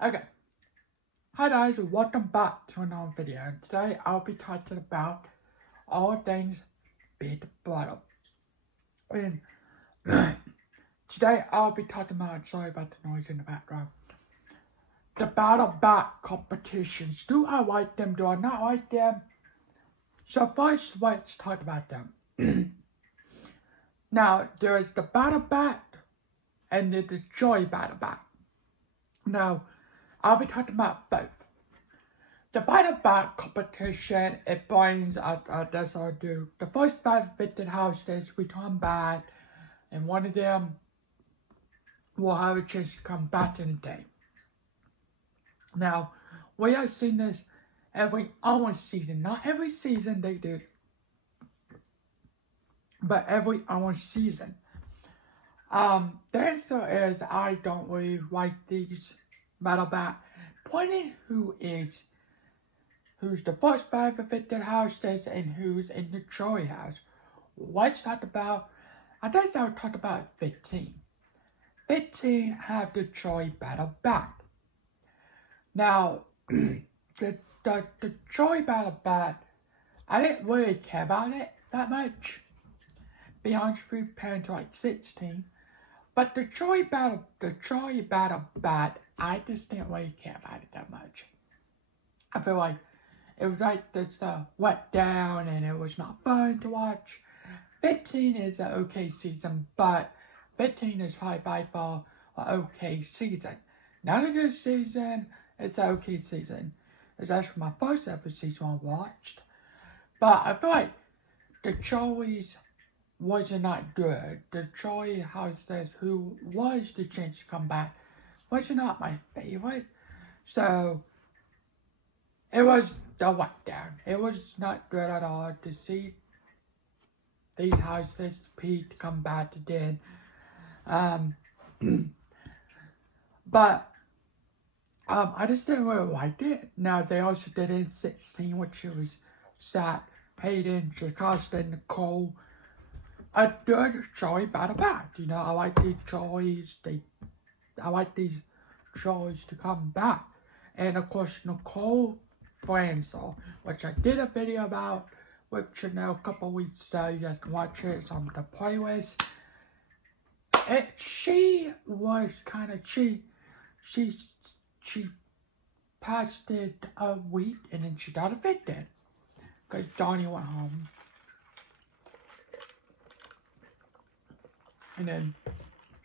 Okay, hi guys, welcome back to another video. Today I'll be talking about all things Big Brother. And today I'll be talking about, sorry about the noise in the background, the Battle Bat competitions. Do I like them? Do I not like them? So first, let's talk about them. Now, there is the Battle Bat and the Joy Battle Bat. Now, I'll be talking about both. The Battle Bat competition, it brings, that's what I do. The first 5 evicted houses return back, and one of them will have a chance to come back in the day. Now, we have seen this almost season. Not every season they do, but every almost season. The answer is I don't really like these Battle Bat. Pointing who's the first 5 evicted houses and who's in the Joy house. Let's talk about, I guess I'll talk about 15. 15 have the Joy Battle Bat. Now, the Joy Battle Bat, I didn't really care about it that much. Be honest with you, compared to like 16. But the Joy Battle Bat, I just didn't really care about it that much. I feel like it was like this wet down and it was not fun to watch. 15 is an okay season, but 15 is probably by far an okay season. Not a good season, it's an okay season. It's actually my first ever season I watched. But I feel like the Joey's wasn't not good. The Joy houses who was the chance to come back was not my favorite. So it was the letdown. It was not good at all to see these houses Pete come back again. But I just didn't really like it. Now they also did it in 16, which it was Zach, Hayden, Jocasta, Nicole. A good Joy Battle Bat. You know, I like these Joys. I like these Joys to come back. And of course, Nicole Franzel, which I did a video about with Chanel a couple weeks ago. You guys can watch it. It's on the playlist. She was kind of she passed it a week and then she got evicted because Donnie went home. And then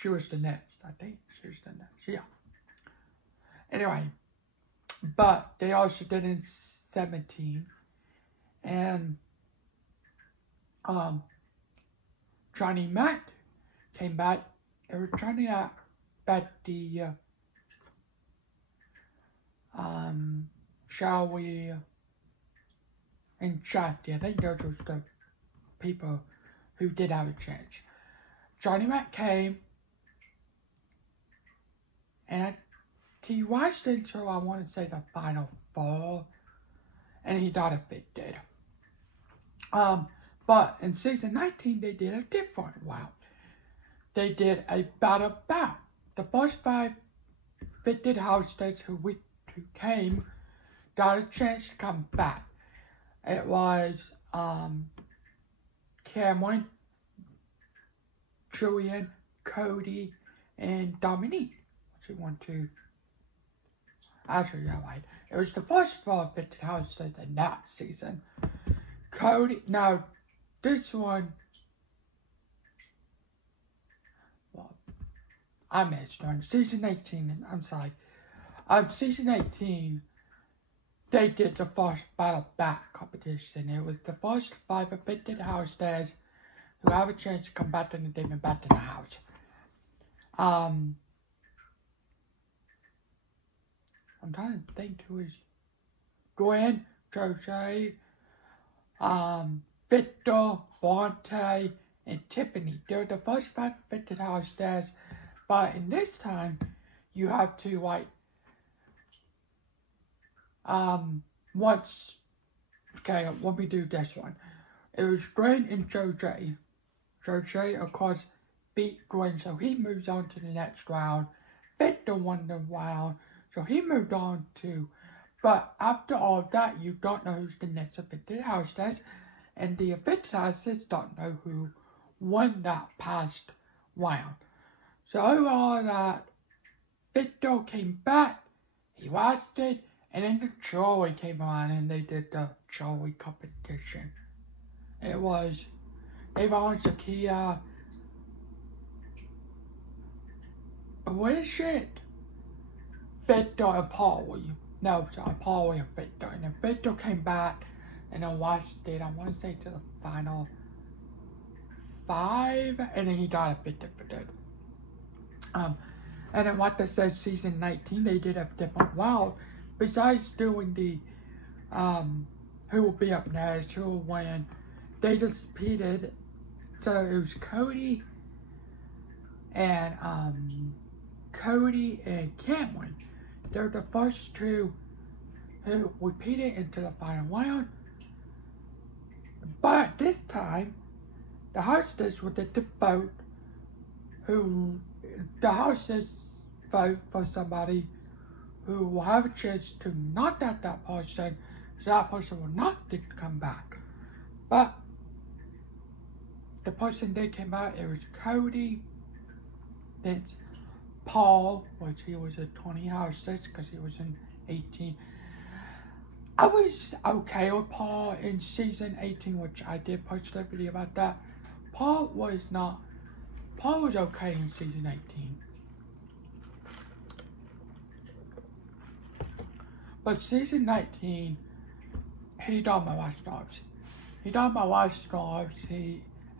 she was the next, I think. She was the next, yeah. Anyway, but they also did in 17. And Johnny Mac came back. They were trying to back the Shall We and Jackie. I think those were the people who did have a chance. Johnny Mac came, and he watched until I want to say the final 4, and he got evicted. But in season 19, they did a different route. They did a Battle Bat. The first 5 evicted houses who came got a chance to come back. It was Cameron, Julian, Cody, and Dominique. Actually, yeah, right. It was the first 4 evicted houses in that season. Cody, now, this one, well, I missed on season 18, I'm sorry. Season 18, they did the first Battle Bat competition. It was the first 5 evicted houses who have a chance to come back in the game and back to the house. I'm trying to think who is Gwen, Jose, Victor, Bonte, and Tiffany. They're the first 5 evicted houses, but in this time, you have to like okay, let me do this one. It was Gwen and Jose. Jose, of course, beat Gwen, so he moves on to the next round. Victor won the round, So he moved on to, but after all of that, you don't know who's the next affected hostess, and the affected hostess don't know who won that past round. So overall, that Victor came back, he lost it, and then the jewelry came on and they did the jewelry competition. It was Avon, Zakia, Bridget, Victor, and Polly. No, sorry, Polly and Victor. And then Victor came back and then lost it, I want to say, to the final 5, and then he got evicted for that. And then like I said, season 19, they did have different rounds. Besides doing the, who will be up next, who will win, they disputed. So it was Cody and Cameron. They're the first two who repeated into the final round. But this time, the hostess would get to vote the hostess vote for somebody who will have a chance to knock out that person, so that person will not get to come back. But the person that came out, it was Cody, then it's Paul, which he was a 20 hostess because he was in 18. I was okay with Paul in season 18, which I did post a video about that. Paul was okay in season 18. But season 19, he done my watchdogs.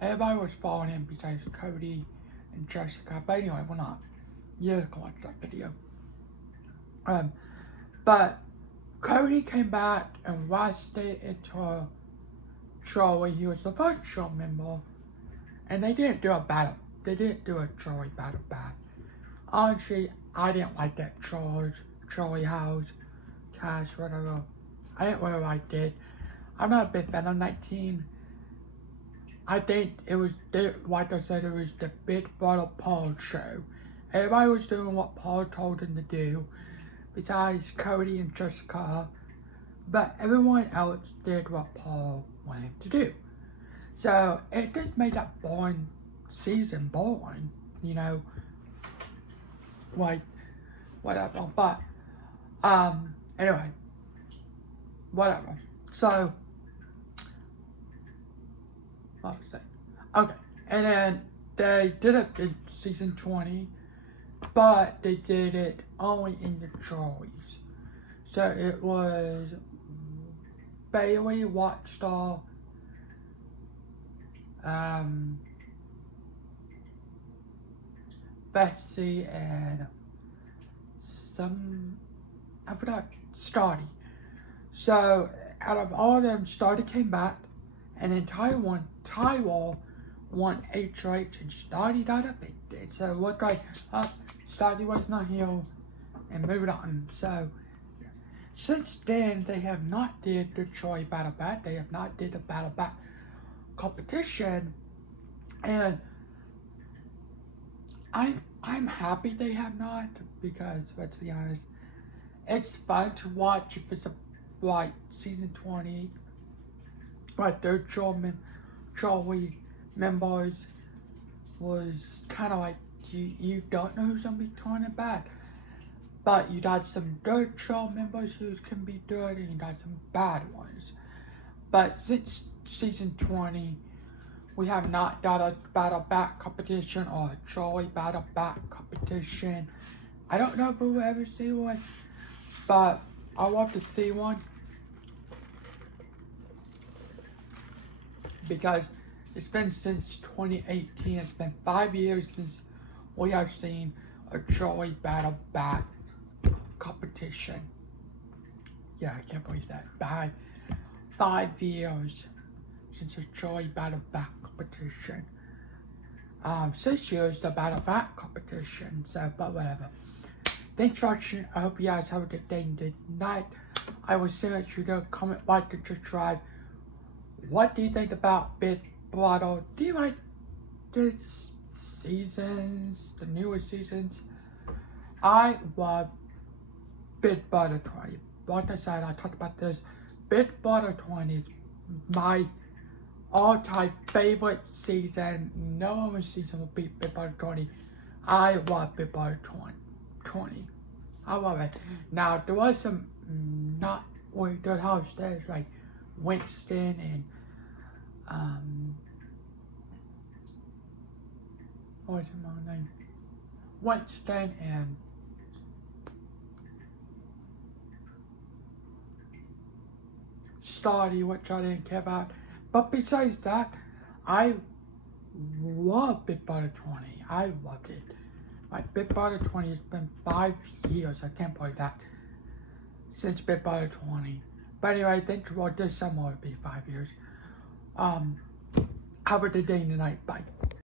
Everybody was following him besides Cody and Jessica. But anyway, we're not. You can watch that video. But Cody came back and lost it into Troy. He was the first show member. And they didn't do a battle. They didn't do a Troy battle back. Honestly, I didn't like that Troy House, Cash, whatever. I didn't really like it. I'm not a big fan of 19. I think it was, like I said, it was the Big Brother Paul show. Everybody was doing what Paul told them to do, besides Cody and Jessica. But everyone else did what Paul wanted to do. So it just made that boring season boring, you know, like, whatever. But, anyway, whatever. So, what was that? Okay, and then they did it in season 20, but they did it only in the juries. So it was Bailey, Watchdog, Betsy, and I forgot, Stardy. So out of all of them, Stardy came back, and then Tywall won HOH, and Stardy got evicted. So it looked like Stardy was not here, and moved on. So since then, they have not did the Troy Battle Bat. They have not did the Battle Bat competition, and I'm happy they have not, because let's be honest, it's fun to watch if it's like season 20, like their Troy members was kind of like you don't know who's gonna be turning it bad, but you got some good Troy members who can be good, and you got some bad ones. But since season 20, we have not got a Battle Bat competition or a Troy Battle Bat competition. I don't know if we'll ever see one, but I want to see one, because it's been since 2018. It's been 5 years since we have seen a Troy Battle Bat competition. Yeah, I can't believe that. 5 years since a Troy Battle Bat competition. 6 years the Battle Bat competition. So, but whatever. Thanks for watching. I hope you guys have a good day and good night. I will see you to comment, like, and subscribe. What do you think about Big Brother? Do you like this seasons, the newest seasons? I love Bit Butter 20. Like I said, I talked about this. Bit Butter 20 is my all-time favorite season. No other season will beat Bit Butter 20. I love Bit Butter 20. I love it. Now, there was some not really good hostess like Winston and, what was his name? Winston and Stardy, which I didn't care about. But besides that, I love Bit Butter 20. I loved it. Like, Bit Butter 20 has been 5 years. I can't believe that. Since Bit Butter 20. But anyway, I think this summer will be 5 years. Have a good day tonight. Bye.